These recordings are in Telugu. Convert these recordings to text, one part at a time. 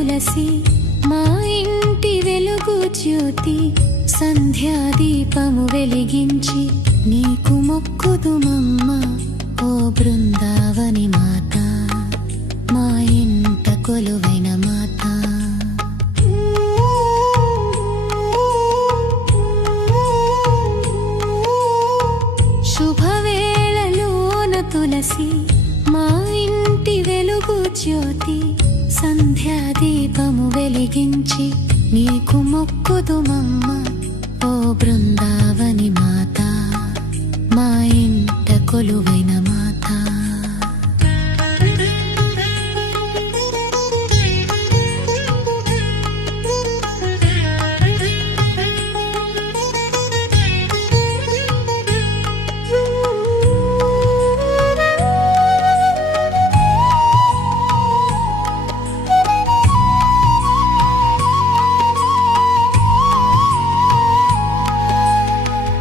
తులసి మా ఇంటి వెలుగు జ్యోతి సంధ్యాదీపము వెలిగించి నీకు మొక్కుదుమమ్మ ఓ బృందావని మాత మా ఇంట కొలువైన మాత. శుభవేళలోన తులసి మా ఇంటి వెలుగు జ్యోతి సంధ్యాదీపము వెలిగించి నీకు మొక్కుదుమమ్మ ఓ బృందావని మాత మా ఇంట కొలువైన మాత.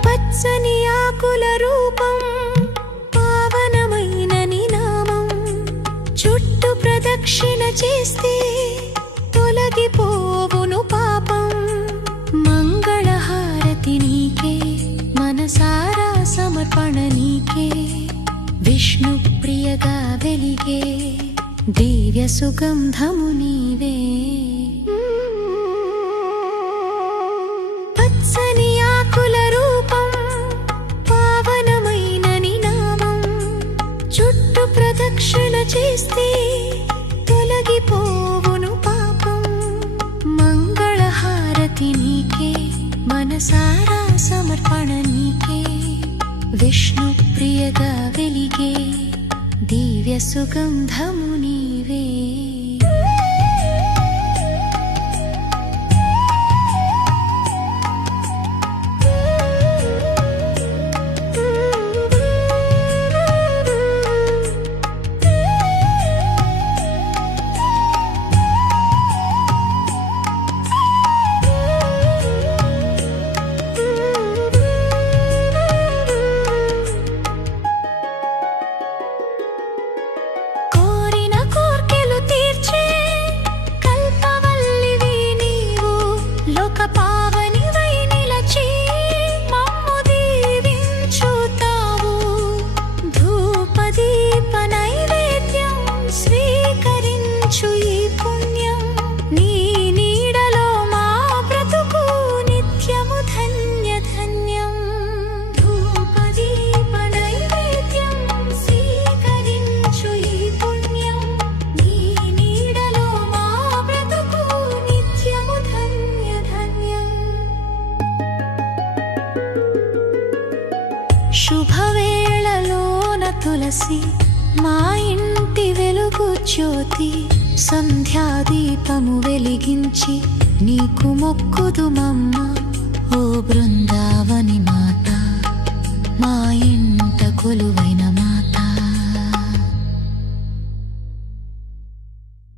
పచ్చని ఆకుల రూపం పావనమైన నీ నామం చుట్టూ ప్రదక్షిణ చేస్తే తొలగిపోవును పాపం. మంగళహారతి నీకే మనసారా సమర్పణ నీకే విష్ణు ప్రియగా వెలిగే దివ్య సుగంధము నీవే. పచ్చని ఆకుల రూపం పావనమైన నీ నామం చుట్టూ ప్రదక్షిణ చేస్తే తొలగిపోవును పాపం. మంగళహారతి నీకే మనసారా సమర్పణ నీకే విష్ణు ప్రియగా వెలిగే దివ్య సుగంధము నీవే. శుభవేళలోన తులసి మా ఇంటి వెలుగు జ్యోతి సంధ్యాదీపము వెలిగించి నీకు మొక్కుదుమమ్మ ఓ బృందావని మాత మా ఇంట కొలువైన